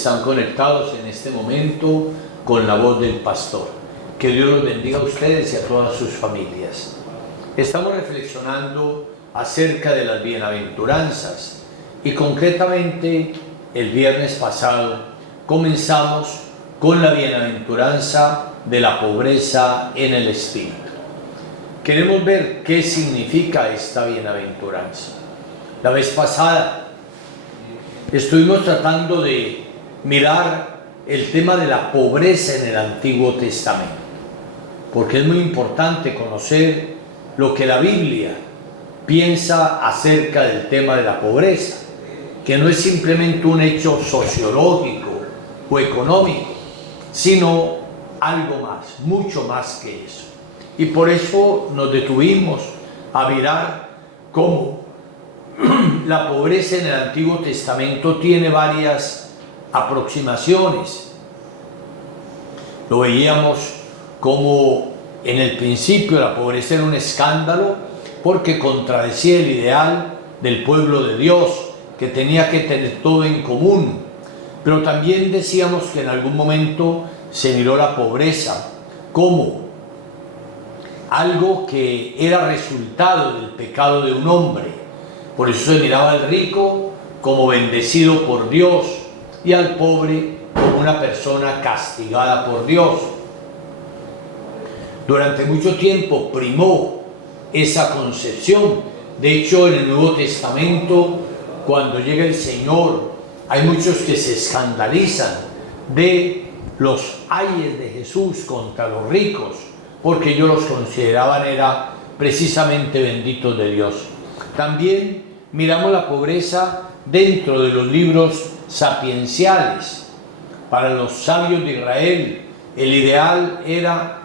están conectados en este momento con la voz del pastor. Que Dios los bendiga a ustedes y a todas sus familias. Estamos reflexionando acerca de las bienaventuranzas y concretamente el viernes pasado comenzamos con la bienaventuranza de la pobreza en el espíritu. Queremos ver qué significa esta bienaventuranza. La vez pasada estuvimos tratando de mirar el tema de la pobreza en el Antiguo Testamento, porque es muy importante conocer lo que la Biblia piensa acerca del tema de la pobreza, que no es simplemente un hecho sociológico o económico, sino algo más, mucho más que eso. Y por eso nos detuvimos a mirar cómo la pobreza en el Antiguo Testamento tiene varias aproximaciones. Lo veíamos como en el principio la pobreza era un escándalo porque contradecía el ideal del pueblo de Dios, que tenía que tener todo en común. Pero también decíamos que en algún momento se miró la pobreza como algo que era resultado del pecado de un hombre. Por eso se miraba al rico como bendecido por Dios y al pobre como una persona castigada por Dios. Durante mucho tiempo primó esa concepción. De hecho, en el Nuevo Testamento, cuando llega el Señor, hay muchos que se escandalizan de los ayes de Jesús contra los ricos, porque ellos los consideraban era precisamente benditos de Dios. También miramos la pobreza dentro de los libros sapienciales. Para los sabios de Israel, el ideal era,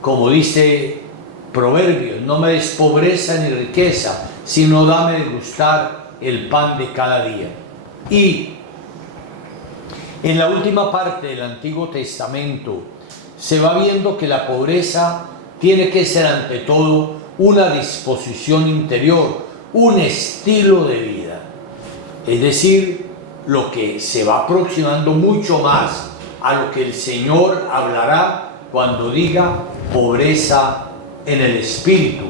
como dice Proverbios, no me des pobreza ni riqueza, sino dame de gustar el pan de cada día. Y en la última parte del Antiguo Testamento se va viendo que la pobreza tiene que ser ante todo una disposición interior, un estilo de vida. Es decir, lo que se va aproximando mucho más a lo que el Señor hablará cuando diga pobreza en el espíritu.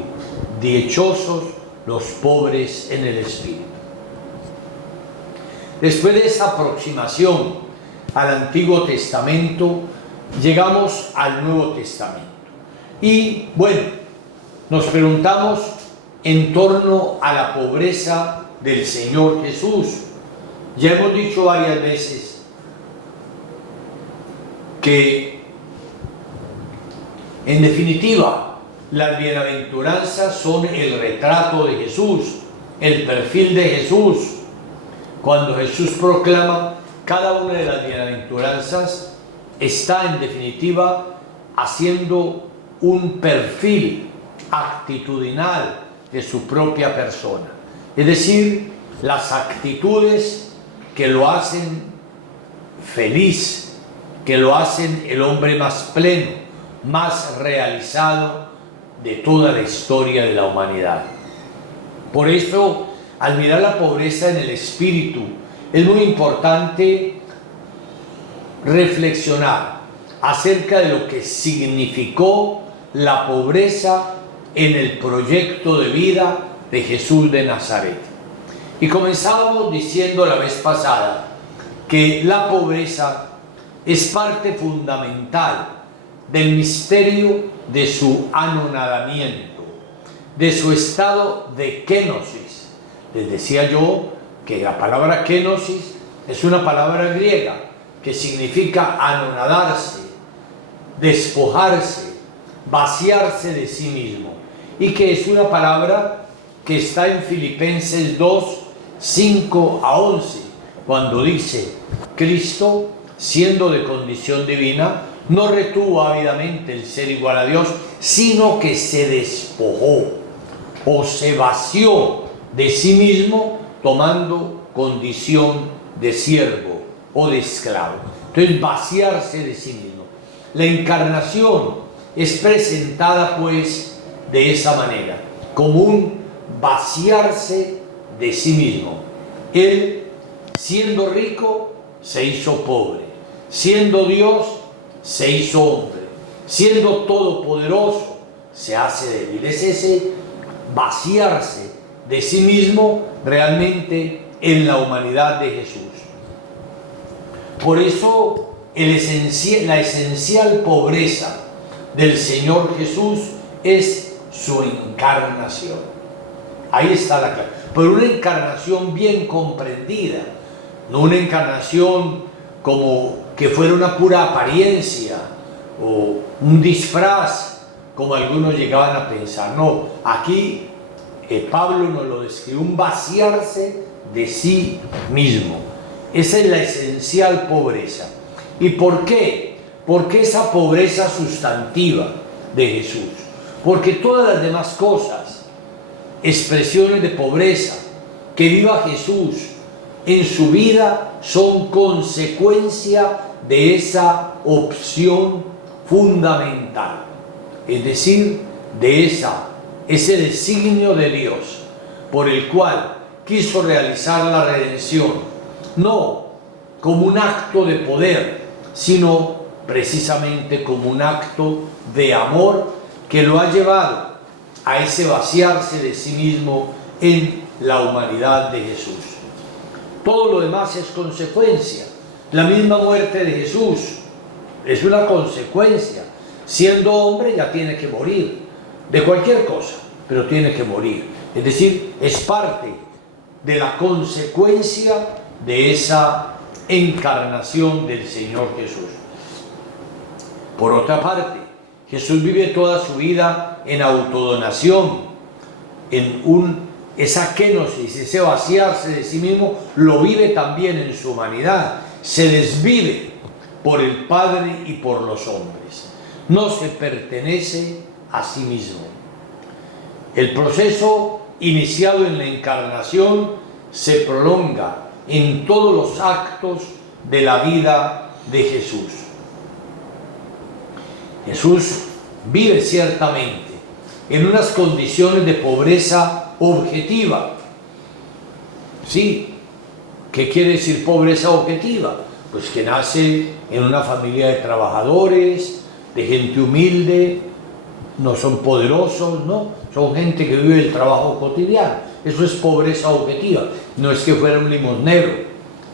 Dichosos los pobres en el espíritu. Después de esa aproximación al Antiguo Testamento, llegamos al Nuevo Testamento. Y bueno, nos preguntamos en torno a la pobreza del Señor Jesús. Ya hemos dicho varias veces que, en definitiva, las bienaventuranzas son el retrato de Jesús, el perfil de Jesús. Cuando Jesús proclama cada una de las bienaventuranzas, está en definitiva haciendo un perfil actitudinal de su propia persona. Es decir, las actitudes que lo hacen feliz, que lo hacen el hombre más pleno, más realizado de toda la historia de la humanidad. Por eso, al mirar la pobreza en el espíritu, es muy importante reflexionar acerca de lo que significó la pobreza en el proyecto de vida de Jesús de Nazaret. Y comenzábamos diciendo la vez pasada que la pobreza es parte fundamental del misterio de su anonadamiento, de su estado de kenosis. Les decía yo que la palabra kenosis es una palabra griega que significa anonadarse, despojarse, vaciarse de sí mismo, y que es una palabra que está en Filipenses 2, 5 a 11, cuando dice: Cristo, siendo de condición divina, no retuvo ávidamente el ser igual a Dios, sino que se despojó o se vació de sí mismo, tomando condición de siervo o de esclavo. Entonces, vaciarse de sí mismo. La encarnación es presentada pues de esa manera, como un vaciarse de sí mismo. Él, siendo rico, se hizo pobre. Siendo Dios, se hizo hombre. Siendo todopoderoso, se hace débil. Es ese vaciarse de sí mismo realmente en la humanidad de Jesús. Por eso la esencial pobreza del Señor Jesús es su encarnación. Ahí está la clave. Pero una encarnación bien comprendida, no una encarnación como que fuera una pura apariencia o un disfraz, como algunos llegaban a pensar. No, aquí Pablo nos lo describe, un vaciarse de sí mismo. Esa es la esencial pobreza. ¿Y por qué? Porque esa pobreza sustantiva de Jesús. Porque todas las demás cosas, expresiones de pobreza que viva Jesús en su vida, son consecuencia de esa opción fundamental. Es decir, de ese designio de Dios por el cual quiso realizar la redención, no como un acto de poder, sino precisamente como un acto de amor que lo ha llevado a ese vaciarse de sí mismo en la humanidad de Jesús. Todo lo demás es consecuencia. La misma muerte de Jesús es una consecuencia. Siendo hombre ya tiene que morir, de cualquier cosa, pero tiene que morir. Es decir, es parte de la consecuencia de esa encarnación del Señor Jesús. Por otra parte, Jesús vive toda su vida en autodonación, esa kenosis, ese vaciarse de sí mismo, lo vive también en su humanidad. Se desvive por el Padre y por los hombres. No se pertenece a sí mismo. El proceso iniciado en la encarnación se prolonga en todos los actos de la vida de Jesús. Jesús vive ciertamente en unas condiciones de pobreza objetiva. Sí, ¿qué quiere decir pobreza objetiva? Pues que nace en una familia de trabajadores, de gente humilde, no son poderosos, no, son gente que vive el trabajo cotidiano. Eso es pobreza objetiva. No es que fuera un limosnero,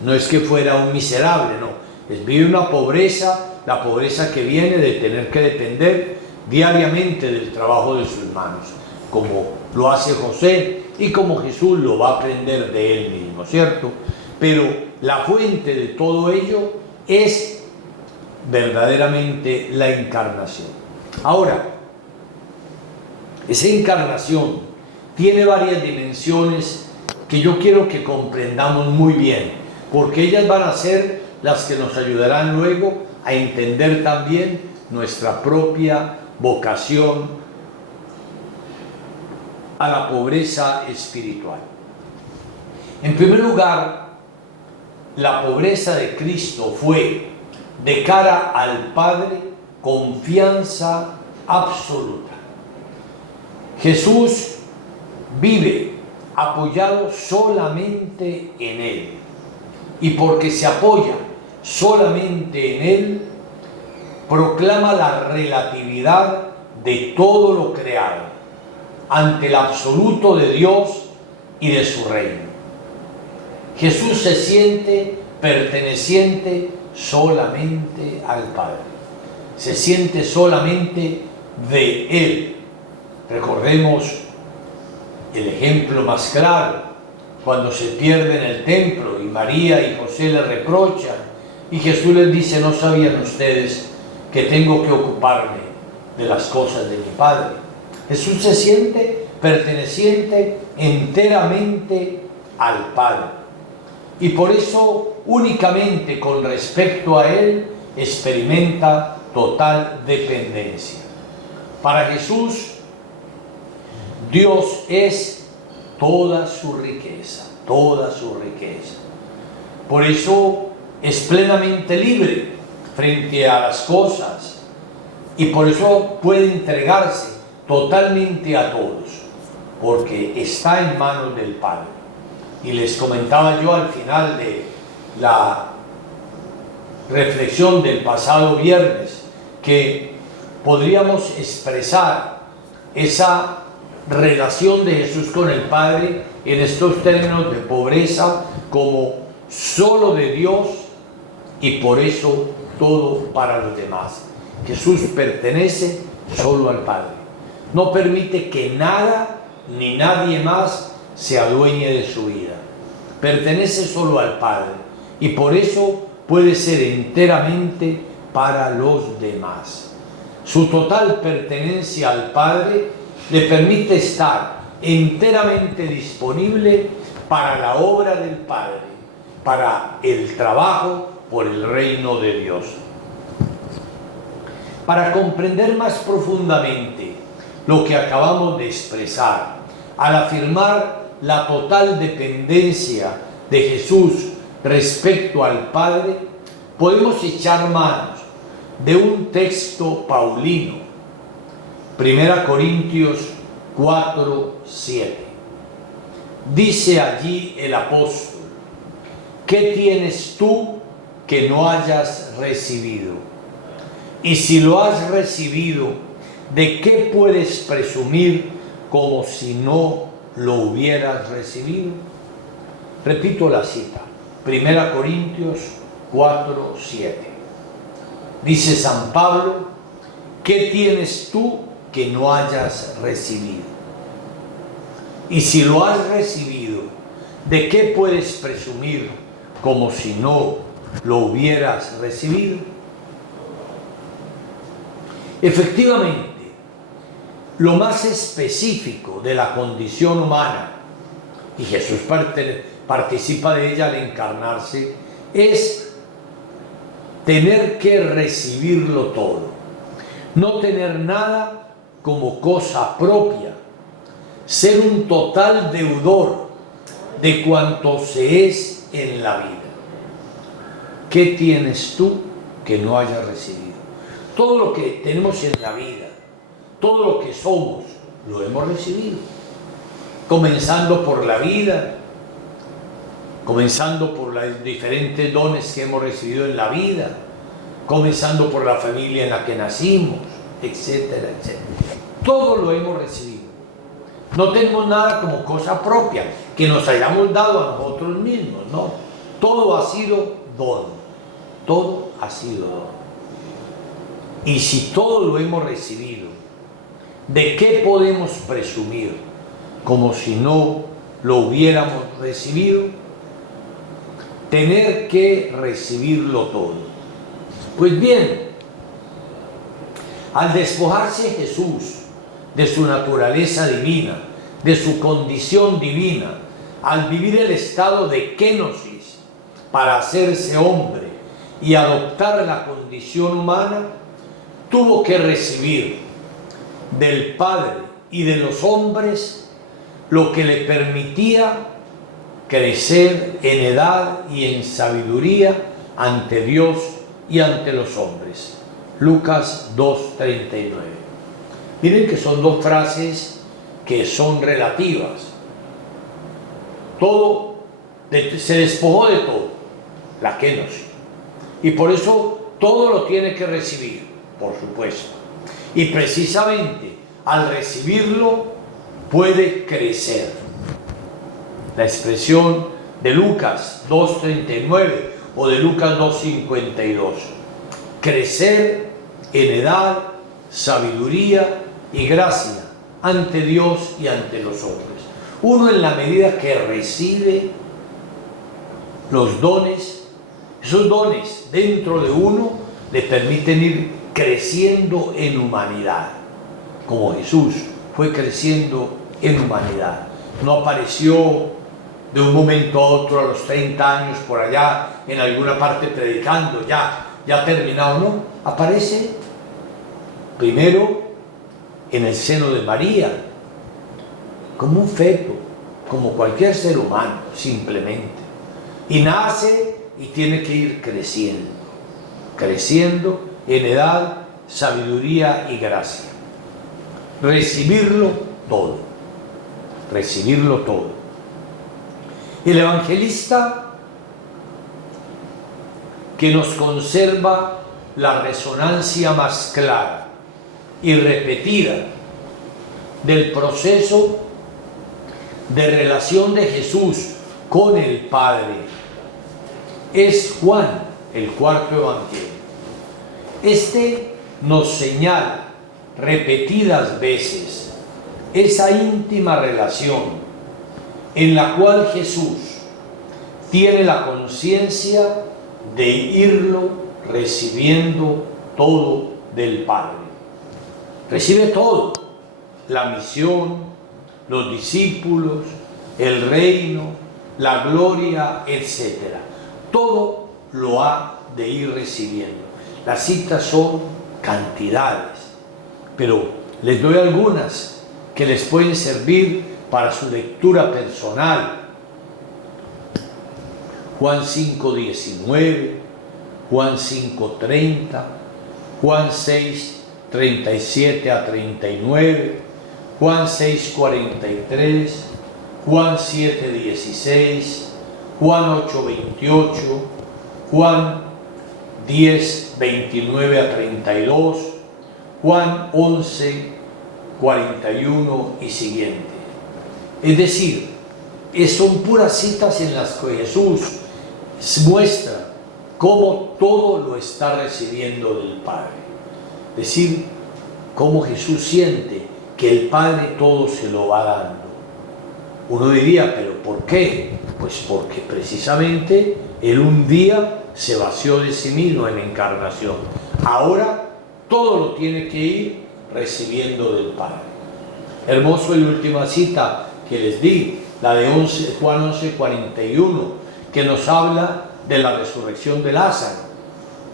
no es que fuera un miserable, no. Vive una pobreza, la pobreza que viene de tener que depender diariamente del trabajo de sus manos, como lo hace José y como Jesús lo va a aprender de él mismo, ¿cierto? Pero la fuente de todo ello es verdaderamente la encarnación. Ahora, esa encarnación tiene varias dimensiones que yo quiero que comprendamos muy bien, porque ellas van a ser las que nos ayudarán luego a entender también nuestra propia vocación a la pobreza espiritual. En primer lugar, la pobreza de Cristo fue de cara al Padre, confianza absoluta. Jesús vive apoyado solamente en Él, y porque se apoya solamente en Él, proclama la relatividad de todo lo creado ante el absoluto de Dios y de su reino. Jesús se siente perteneciente solamente al Padre, se siente solamente de Él. Recordemos el ejemplo más claro, cuando se pierde en el templo y María y José le reprochan y Jesús les dice: ¿no sabían ustedes que tengo que ocuparme de las cosas de mi Padre? Jesús se siente perteneciente enteramente al Padre, y por eso únicamente con respecto a Él experimenta total dependencia. Para Jesús, Dios es toda su riqueza, toda su riqueza. Por eso es plenamente libre frente a las cosas, y por eso puede entregarse totalmente a todos, porque está en manos del Padre. Y les comentaba yo al final de la reflexión del pasado viernes, que podríamos expresar esa relación de Jesús con el Padre en estos términos de pobreza como solo de Dios y por eso todo para los demás. Jesús pertenece solo al Padre. No permite que nada ni nadie más se adueñe de su vida. Pertenece solo al Padre y por eso puede ser enteramente para los demás. Su total pertenencia al Padre le permite estar enteramente disponible para la obra del Padre, para el trabajo por el reino de Dios. Para comprender más profundamente lo que acabamos de expresar, al afirmar la total dependencia de Jesús respecto al Padre, podemos echar manos de un texto paulino, 1 Corintios 4:7. Dice allí el apóstol: ¿qué tienes tú que no hayas recibido? Y si lo has recibido, ¿de qué puedes presumir como si no lo hubieras recibido? Repito la cita, 1 Corintios 4:7. Dice San Pablo: ¿qué tienes tú que no hayas recibido? Y si lo has recibido, ¿de qué puedes presumir como si no lo hubieras recibido? Efectivamente, lo más específico de la condición humana, y Jesús participa de ella al encarnarse, es tener que recibirlo todo, no tener nada como cosa propia, ser un total deudor de cuanto se es en la vida. ¿Qué tienes tú que no hayas recibido? Todo lo que tenemos en la vida, todo lo que somos, lo hemos recibido. Comenzando por la vida, comenzando por los diferentes dones que hemos recibido en la vida, comenzando por la familia en la que nacimos, etcétera, etcétera. Todo lo hemos recibido. No tenemos nada como cosa propia, que nos hayamos dado a nosotros mismos, no. Todo ha sido don. Todo ha sido don. Y si todo lo hemos recibido, ¿de qué podemos presumir como si no lo hubiéramos recibido? Tener que recibirlo todo. Pues bien, al despojarse Jesús de su naturaleza divina, de su condición divina, al vivir el estado de kenosis para hacerse hombre y adoptar la condición humana, tuvo que recibir del Padre y de los hombres lo que le permitía crecer en edad y en sabiduría ante Dios y ante los hombres. Lucas 2:39. Miren que son dos frases que son relativas. Se despojó de todo, la kenosis, y por eso todo lo tiene que recibir, por supuesto. Y precisamente al recibirlo puede crecer. La expresión de Lucas 2:39 o de Lucas 2:52. Crecer en edad, sabiduría y gracia ante Dios y ante los hombres. Uno, en la medida que recibe los dones, esos dones dentro de uno le permiten ir creciendo en humanidad, como Jesús fue creciendo en humanidad. No apareció de un momento a otro a los 30 años por allá en alguna parte predicando, ya terminado, no. Aparece primero en el seno de María, como un feto, como cualquier ser humano, simplemente. Y nace y tiene que ir creciendo en edad, sabiduría y gracia. Recibirlo todo. El evangelista que nos conserva la resonancia más clara y repetida del proceso de relación de Jesús con el Padre es Juan, el cuarto evangelio. Este nos señala repetidas veces esa íntima relación en la cual Jesús tiene la conciencia de irlo recibiendo todo del Padre. Recibe todo, la misión, los discípulos, el reino, la gloria, etc. Todo lo ha de ir recibiendo. Las citas son cantidades, pero les doy algunas que les pueden servir para su lectura personal. Juan 5:19, Juan 5:30, Juan 6:37 a 39, Juan 6:43, Juan 7:16, Juan 8:28, Juan 10:29 a 32, Juan 11:41 y siguiente. Es decir, son puras citas en las que Jesús muestra cómo todo lo está recibiendo del Padre. Es decir, cómo Jesús siente que el Padre todo se lo va dando. Uno diría, ¿pero por qué? Pues porque precisamente Él un día se vació de sí mismo en encarnación. Ahora todo lo tiene que ir recibiendo del Padre. Hermoso y última cita que les di, la de Juan 11:41, que nos habla de la resurrección de Lázaro,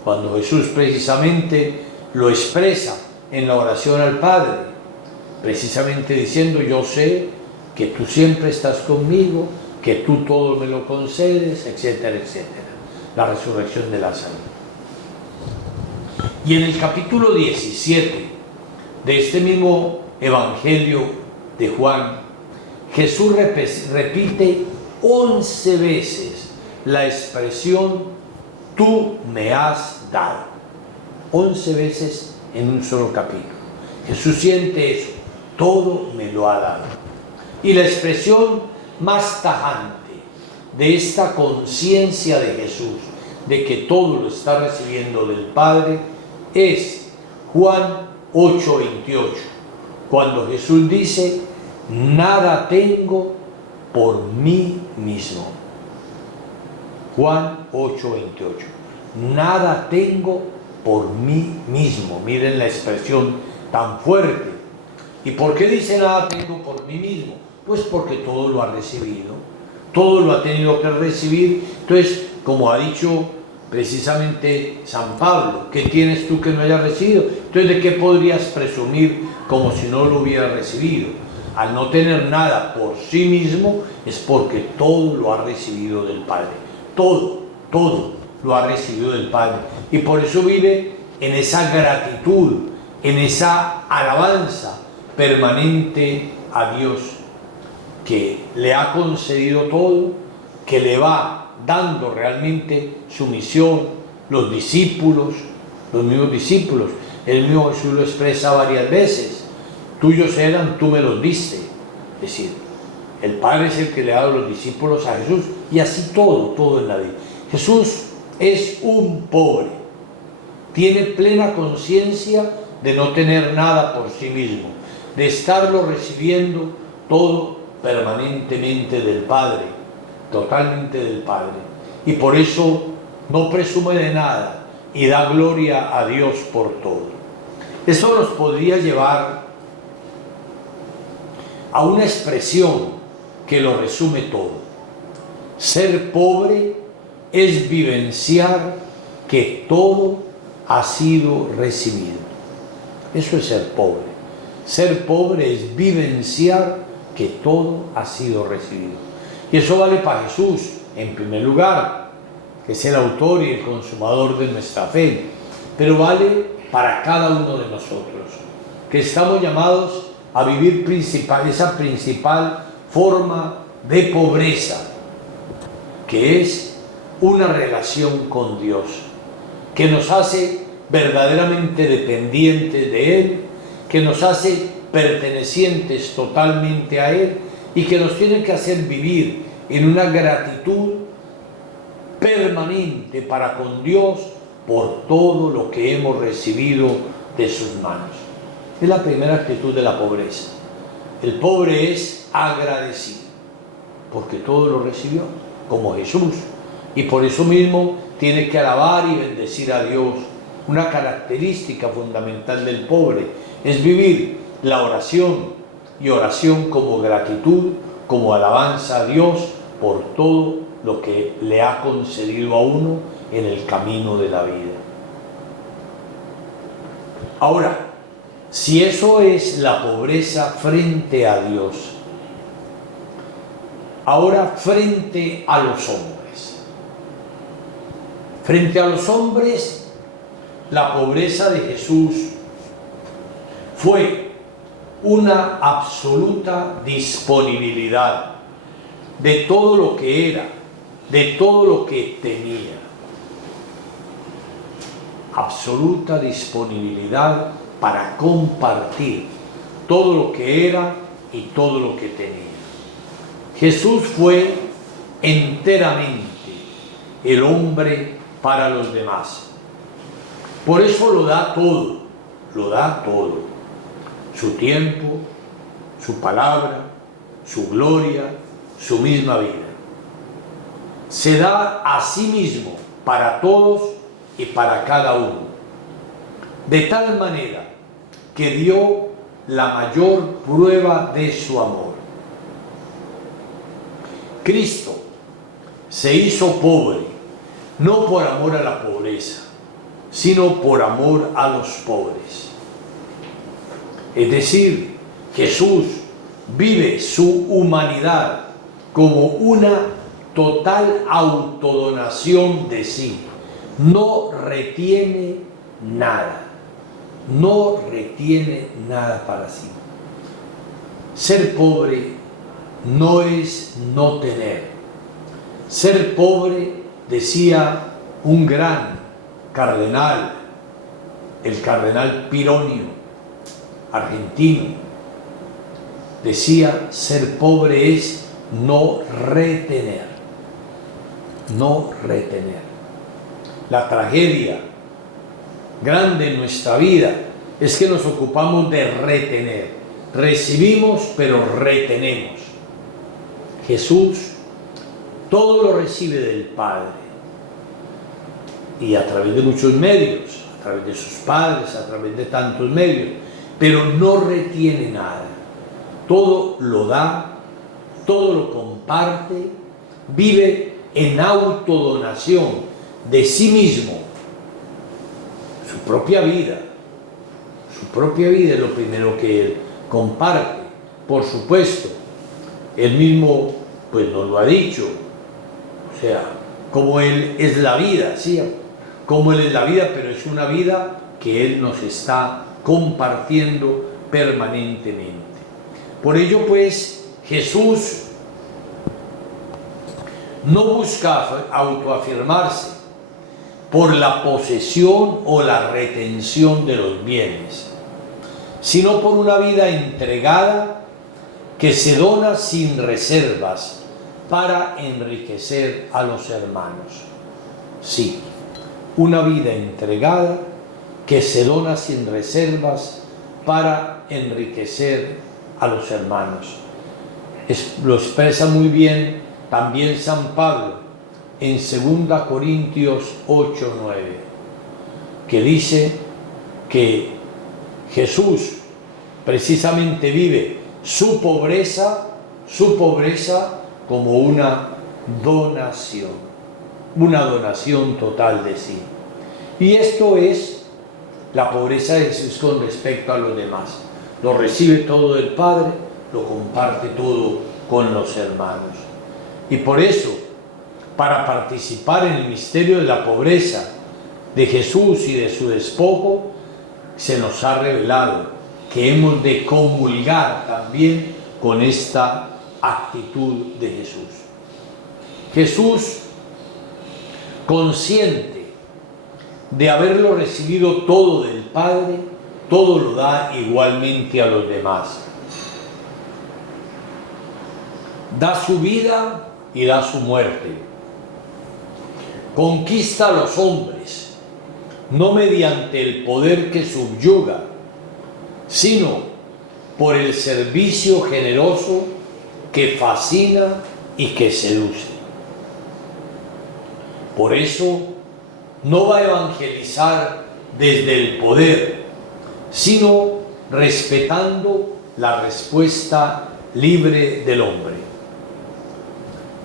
cuando Jesús precisamente lo expresa en la oración al Padre, precisamente diciendo: yo sé que tú siempre estás conmigo, que tú todo me lo concedes, etcétera, etcétera. La resurrección de Lázaro. Y en el capítulo 17 de este mismo Evangelio de Juan, Jesús repite 11 veces la expresión tú me has dado. 11 veces en un solo capítulo. Jesús siente eso, todo me lo ha dado. Y la expresión más tajante de esta conciencia de Jesús, de que todo lo está recibiendo del Padre, es Juan 8:28, cuando Jesús dice: nada tengo por mí mismo. Juan 8:28. Nada tengo por mí mismo. Miren la expresión tan fuerte. ¿Y por qué dice nada tengo por mí mismo? Pues porque todo lo ha recibido. Todo lo ha tenido que recibir. Entonces, como ha dicho precisamente San Pablo, ¿qué tienes tú que no hayas recibido? Entonces, ¿de qué podrías presumir como si no lo hubieras recibido? Al no tener nada por sí mismo, es porque todo lo ha recibido del Padre. Todo lo ha recibido del Padre. Y por eso vive en esa gratitud, en esa alabanza permanente a Dios, que le ha concedido todo, que le va dando realmente su misión, los discípulos, los mismos discípulos. El mismo Jesús lo expresa varias veces: tuyos eran, tú me los diste. Es decir, el Padre es el que le ha dado los discípulos a Jesús, y así todo en la vida. Jesús es un pobre, tiene plena conciencia de no tener nada por sí mismo, de estarlo recibiendo todo permanentemente del Padre, totalmente del Padre, y por eso no presume de nada y da gloria a Dios por todo. Eso nos podría llevar a una expresión que lo resume todo. Ser pobre es vivenciar que todo ha sido recibido. Eso es ser pobre. Ser pobre es vivenciar que todo ha sido recibido. Y eso vale para Jesús, en primer lugar, que es el autor y el consumador de nuestra fe, pero vale para cada uno de nosotros, que estamos llamados a vivir esa principal forma de pobreza, que es una relación con Dios. que nos hace verdaderamente dependientes de Él, que nos hace pertenecientes totalmente a Él y que nos tiene que hacer vivir en una gratitud permanente para con Dios por todo lo que hemos recibido de sus manos. Es la primera actitud de la pobreza. El pobre es agradecido porque todo lo recibió, como Jesús, y por eso mismo tiene que alabar y bendecir a Dios. Una característica fundamental del pobre es vivir la oración, y oración como gratitud, como alabanza a Dios por todo lo que le ha concedido a uno en el camino de la vida. Ahora, si eso es la pobreza frente a Dios, ahora frente a los hombres. Frente a los hombres, la pobreza de Jesús fue una absoluta disponibilidad de todo lo que era, de todo lo que tenía. Absoluta disponibilidad para compartir todo lo que era y todo lo que tenía. Jesús fue enteramente el hombre para los demás. Por eso lo da todo, su tiempo, su palabra, su gloria, su misma vida. Se da a sí mismo para todos y para cada uno, de tal manera que dio la mayor prueba de su amor. Cristo se hizo pobre, no por amor a la pobreza, sino por amor a los pobres. Es decir, Jesús vive su humanidad como una total autodonación de sí. No retiene nada. No retiene nada para sí. Ser pobre no es no tener. Ser pobre, decía un gran cardenal, el cardenal Pironio, argentino, decía: ser pobre es no retener. No retener. La tragedia grande en nuestra vida es que nos ocupamos de retener. Recibimos, pero retenemos. Jesús todo lo recibe del Padre, y a través de muchos medios, a través de sus padres, a través de tantos medios, pero no retiene nada. Todo lo da, todo lo comparte, vive en autodonación de sí mismo. Su propia vida es lo primero que él comparte. Por supuesto, él mismo pues nos lo ha dicho, o sea, como él es la vida, ¿sí? Como él es la vida, pero es una vida que él nos está compartiendo permanentemente. Por ello pues Jesús no busca autoafirmarse por la posesión o la retención de los bienes, sino por una vida entregada que se dona sin reservas para enriquecer a los hermanos. Sí, una vida entregada que se dona sin reservas para enriquecer a los hermanos. Lo expresa muy bien también San Pablo en 2 Corintios 8:9, que dice que Jesús precisamente vive su pobreza como una donación total de sí. Y esto es la pobreza de Jesús con respecto a los demás. Lo recibe todo del Padre, lo comparte todo con los hermanos. Y por eso, para participar en el misterio de la pobreza de Jesús y de su despojo, se nos ha revelado que hemos de comulgar también con esta actitud de Jesús. Jesús, consciente de haberlo recibido todo del Padre, todo lo da igualmente a los demás. Da su vida y da su muerte. Conquista a los hombres, no mediante el poder que subyuga, sino por el servicio generoso que fascina y que seduce. Por eso no va a evangelizar desde el poder, sino respetando la respuesta libre del hombre.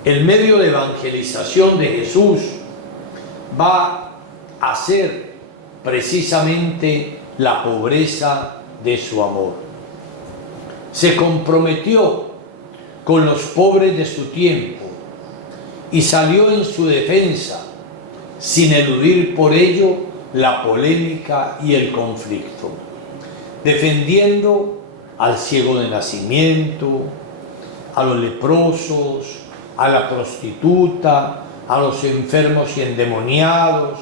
El medio de evangelización de Jesús va a ser precisamente la pobreza de su amor. Se comprometió con los pobres de su tiempo y salió en su defensa, sin eludir por ello la polémica y el conflicto, defendiendo al ciego de nacimiento, a los leprosos, a la prostituta, a los enfermos y endemoniados,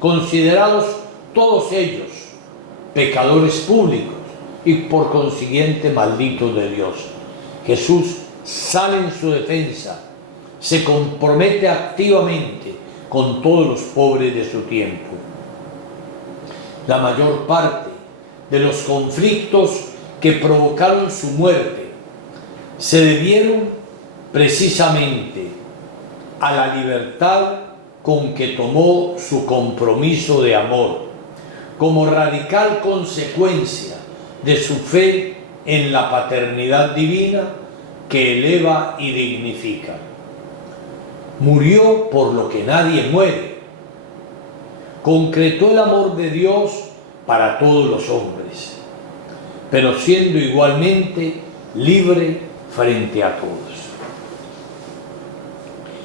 considerados todos ellos pecadores públicos y por consiguiente malditos de Dios. Jesús sale en su defensa, se compromete activamente con todos los pobres de su tiempo. La mayor parte de los conflictos que provocaron su muerte se debieron precisamente a la libertad con que tomó su compromiso de amor, como radical consecuencia de su fe en la paternidad divina que eleva y dignifica. Murió por lo que nadie muere. Concretó el amor de Dios para todos los hombres, pero siendo igualmente libre frente a todos.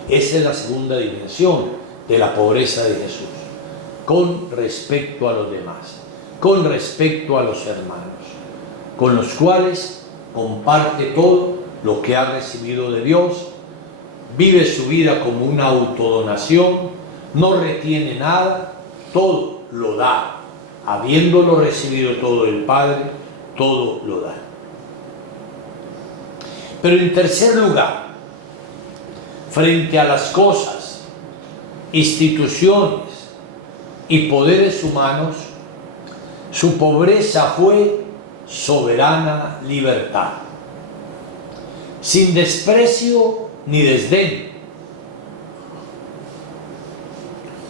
Esa es la segunda dimensión de la pobreza de Jesús, con respecto a los demás, con respecto a los hermanos, con los cuales comparte todo lo que ha recibido de Dios, vive su vida como una autodonación, no retiene nada, todo lo da. Habiéndolo recibido todo el Padre, todo lo da. Pero en tercer lugar, frente a las cosas, instituciones y poderes humanos, su pobreza fue soberana libertad, sin desprecio ni desdén.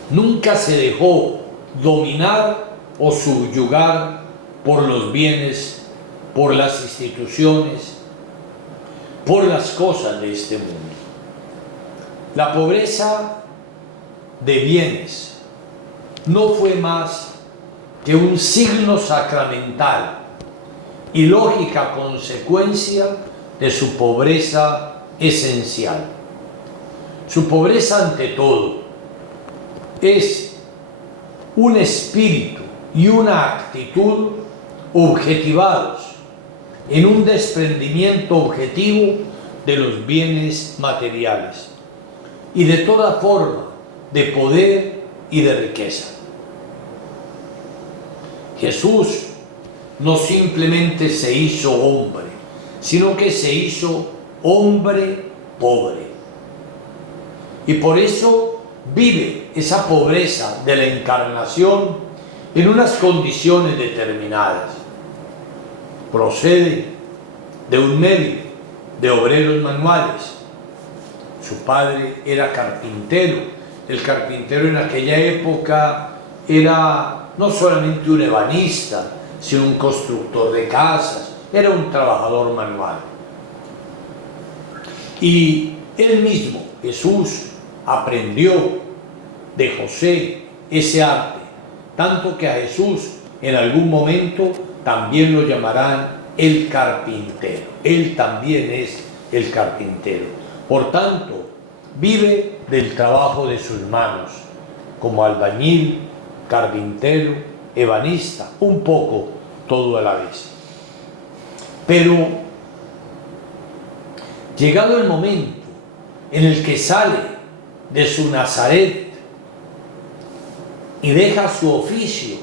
Nunca se dejó dominar o subyugar por los bienes, por las instituciones, por las cosas de este mundo. La pobreza de bienes no fue más que un signo sacramental y lógica consecuencia de su pobreza esencial. Su pobreza ante todo es un espíritu y una actitud objetivados en un desprendimiento objetivo de los bienes materiales y de toda forma de poder y de riqueza. Jesús no simplemente se hizo hombre, sino que se hizo hombre pobre. Y por eso vive esa pobreza de la encarnación en unas condiciones determinadas. Procede de un médico, de obreros manuales. Su padre era carpintero. El carpintero en aquella época era no solamente un ebanista, sino un constructor de casas, era un trabajador manual. Y él mismo, Jesús, aprendió de José ese arte, tanto que a Jesús en algún momento también lo llamarán el carpintero. Él también es el carpintero. Por tanto, vive del trabajo de sus manos, como albañil, carpintero, ebanista, un poco todo a la vez. Pero llegado el momento en el que sale de su Nazaret y deja su oficio,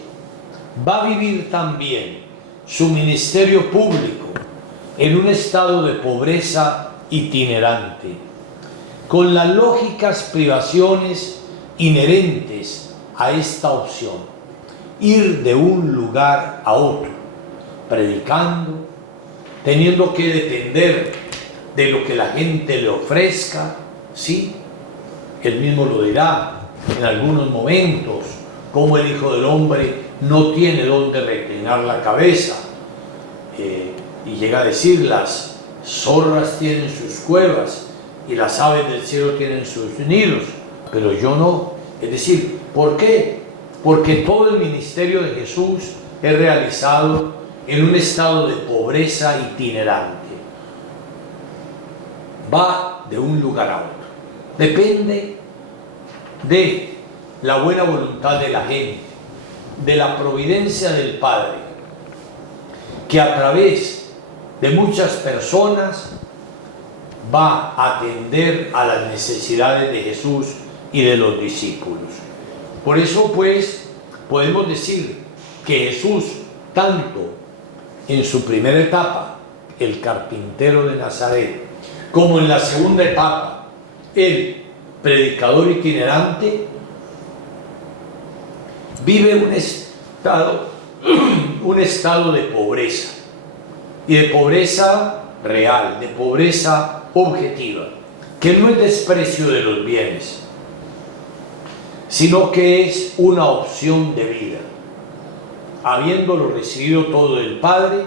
va a vivir también su ministerio público en un estado de pobreza itinerante, con las lógicas privaciones inherentes a esta opción: ir de un lugar a otro, predicando, teniendo que depender de lo que la gente le ofrezca. Sí, él mismo lo dirá en algunos momentos, como el Hijo del Hombre no tiene dónde reclinar la cabeza, y llega a decir: las zorras tienen sus cuevas y las aves del cielo tienen sus nidos, pero yo no. Es decir, ¿por qué? Porque todo el ministerio de Jesús es realizado en un estado de pobreza itinerante. Va de un lugar a otro. Depende de la buena voluntad de la gente, de la providencia del Padre, que a través de muchas personas va a atender a las necesidades de Jesús y de los discípulos. Por eso, pues, podemos decir que Jesús, tanto en su primera etapa, el carpintero de Nazaret, como en la segunda etapa, el predicador itinerante, vive un estado de pobreza, y de pobreza real, de pobreza objetiva, que no es desprecio de los bienes, sino que es una opción de vida. Habiéndolo recibido todo del Padre,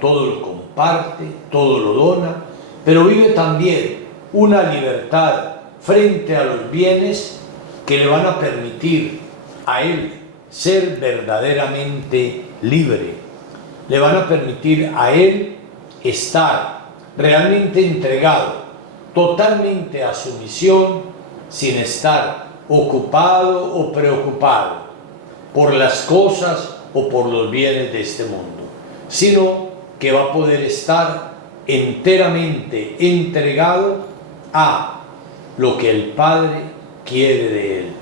todo lo comparte, todo lo dona, pero vive también una libertad frente a los bienes que le van a permitir a él ser verdaderamente libre. Le van a permitir a él estar realmente entregado totalmente a su misión, sin estar ocupado o preocupado por las cosas o por los bienes de este mundo, sino que va a poder estar enteramente entregado a lo que el Padre quiere de él.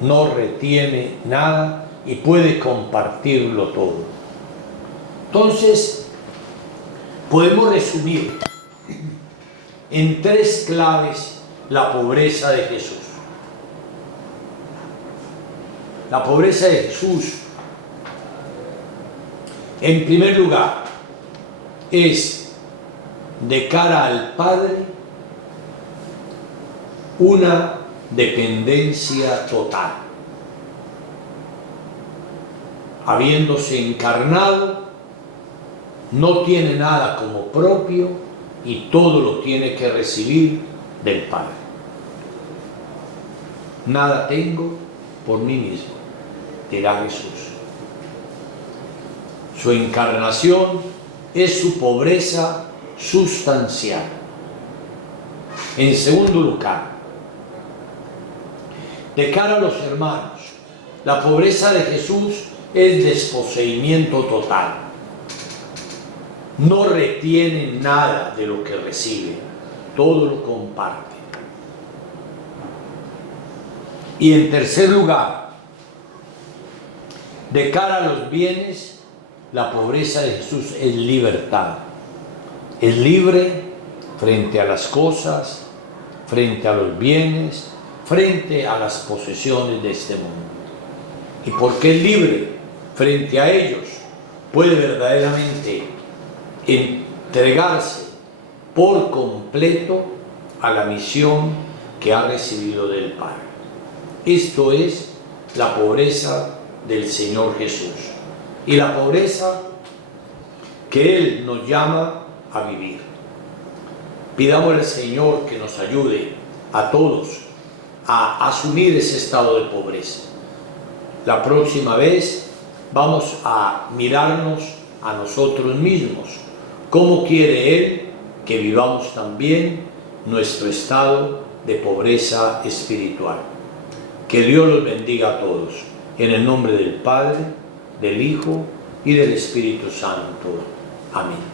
No retiene nada y puede compartirlo todo. Entonces, podemos resumir en 3 claves la pobreza de Jesús. La pobreza de Jesús, en primer lugar, es de cara al Padre una dependencia total. Habiéndose encarnado, no tiene nada como propio y todo lo tiene que recibir del Padre. Nada tengo por mí mismo, dirá Jesús. Su encarnación es su pobreza sustancial. En segundo lugar, de cara a los hermanos, la pobreza de Jesús es desposeimiento total. No retiene nada de lo que recibe, todo lo comparte. Y en tercer lugar, de cara a los bienes, la pobreza de Jesús es libertad. Es libre frente a las cosas, frente a los bienes, frente a las posesiones de este mundo. ¿Y por qué es libre frente a ellos? Puede verdaderamente entregarse por completo a la misión que ha recibido del Padre. Esto es la pobreza del Señor Jesús y la pobreza que Él nos llama a vivir. Pidamos al Señor que nos ayude a todos a asumir ese estado de pobreza. La próxima vez vamos a mirarnos a nosotros mismos, cómo quiere Él que vivamos también nuestro estado de pobreza espiritual. Que Dios los bendiga a todos, en el nombre del Padre, del Hijo y del Espíritu Santo. Amén.